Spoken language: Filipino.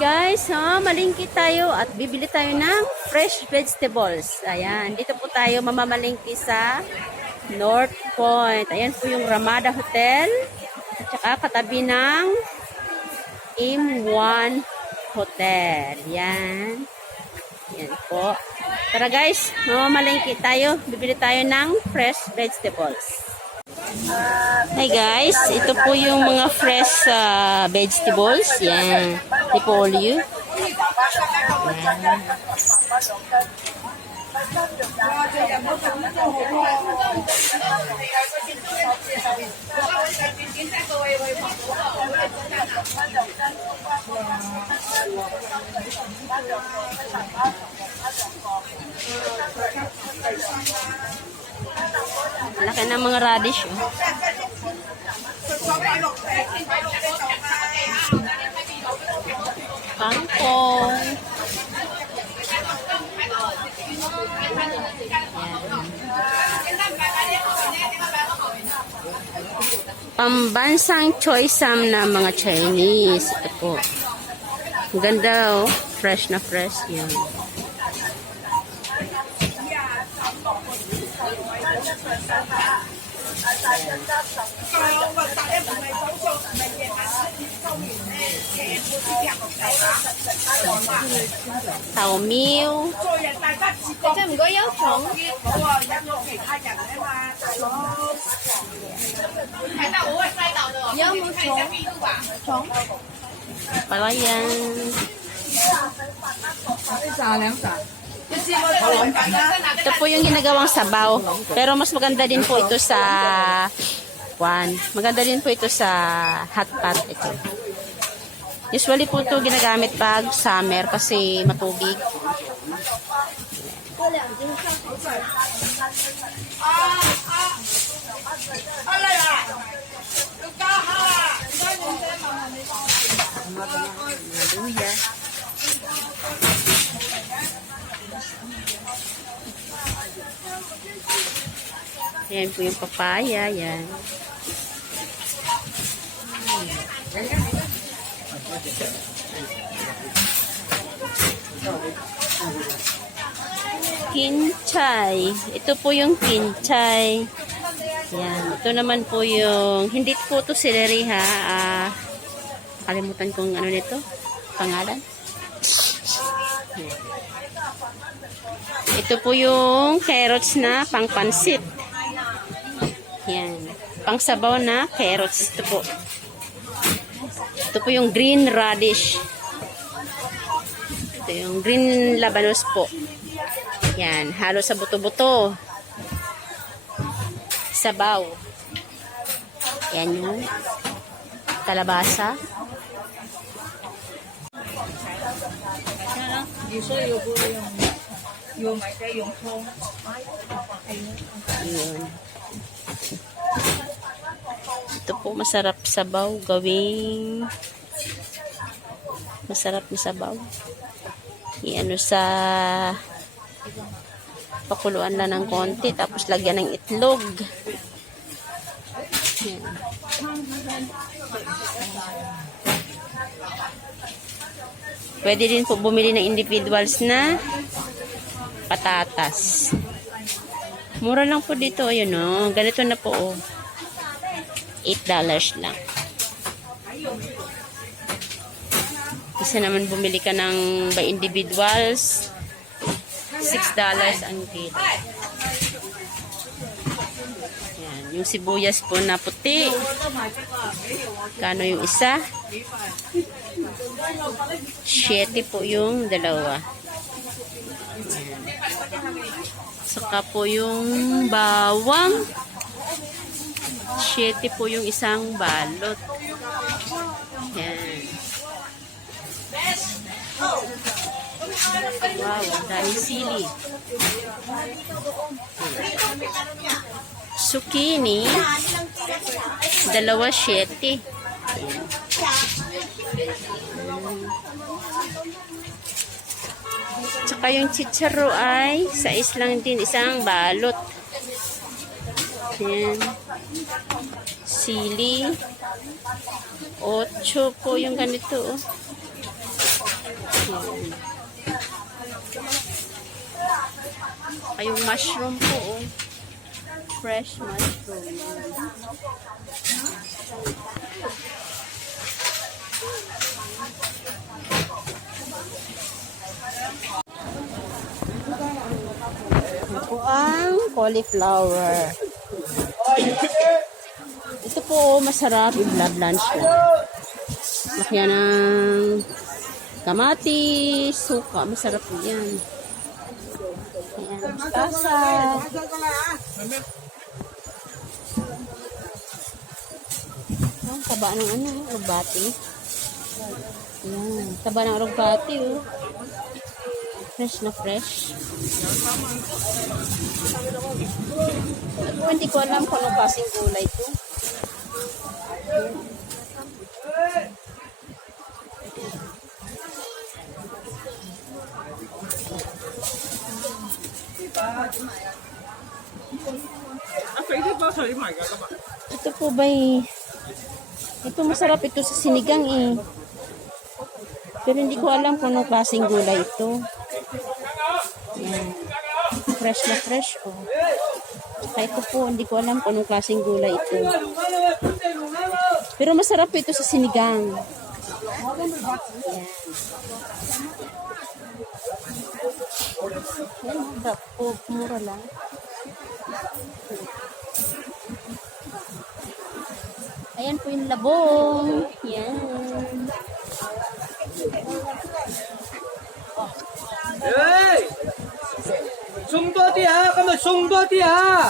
Guys, malingki tayo at bibili tayo ng fresh vegetables. Ayan, dito po tayo mamamalingki sa North Point. Ayan po yung Ramada Hotel at saka katabi ng M1 Hotel. Yan. Yan po. Tara guys, mamamalingki tayo. Bibili tayo ng fresh vegetables. Hi guys, ito po yung mga fresh vegetables. Yan. Repolyo. Laki ng mga radish. Oh. Kangkong. Pambansang choysam na mga Chinese. Ito po. Ang ganda oh. Fresh na fresh. Yan. Tàu miêu. Palayan. Ito po yung ginagawang sabaw. Pero mas maganda din po ito sa maganda din po ito sa hot pot ito. Usually po ito ginagamit pag summer kasi matubig. Luya. Yan po yung papaya. Yan. Kinchay. Ito po yung kinchay. Yan. Ito naman po yung, hindi po ito celery ha. Kalimutan kong ano nito. Pangalan. Ito po yung carrots na pangpansit. Yan. Pangsabaw na carrots. Ito po. Ito po yung green radish. Ito yung green labanos po. Yan. Halo sa buto-buto. Sabaw. Yan yung kalabasa. Yun. Ito po masarap sabaw gawing masarap na sabaw. Iano sa pakuluan lang ng konti tapos lagyan ng itlog. Yan. Pwede din po bumili ng individuals na patatas. Mura lang po dito. Ayun o. Ganito na po o. $8 lang. Isa naman bumili ka ng by individuals. $6 ang kilo. Yan. Yung sibuyas po na puti. Kano yung isa? 7 po yung dalawa. Yan. Saka po yung bawang. 7 po yung isang balot. Yan. Wow, dahil sili. Zucchini. 2.7. Tsaka yung chicharo ay 6 lang din, isang balot. Yan. Sili. 8 po yung ganito. Oh. Yan. Kayong mushroom po, oh. Fresh mushroom. Ito po ang cauliflower. Ito po, masarap yung blood lunch ko. Lakyan ng kamatis, suka, masarap po yan. Ayan, mustasa. Ang taba ng ano, rugbati. Ayan, taba ng rugbati, oh. Fresh na fresh. Ako hindi ko alam kung anong klaseng gulay ito. Ito po ba'y... Ito masarap ito sa sinigang eh. Pero hindi ko alam kung anong klaseng gulay ito. Yan. Fresh na fresh oh. Kaya ito po, hindi ko alam kung anong klaseng gulay ito. Pero masarap ito sa sinigang. Yan. Yan, po, mura lang. Ayan po yung labong. Yan. Hey! Sungdo dia, kamu sungdo dia.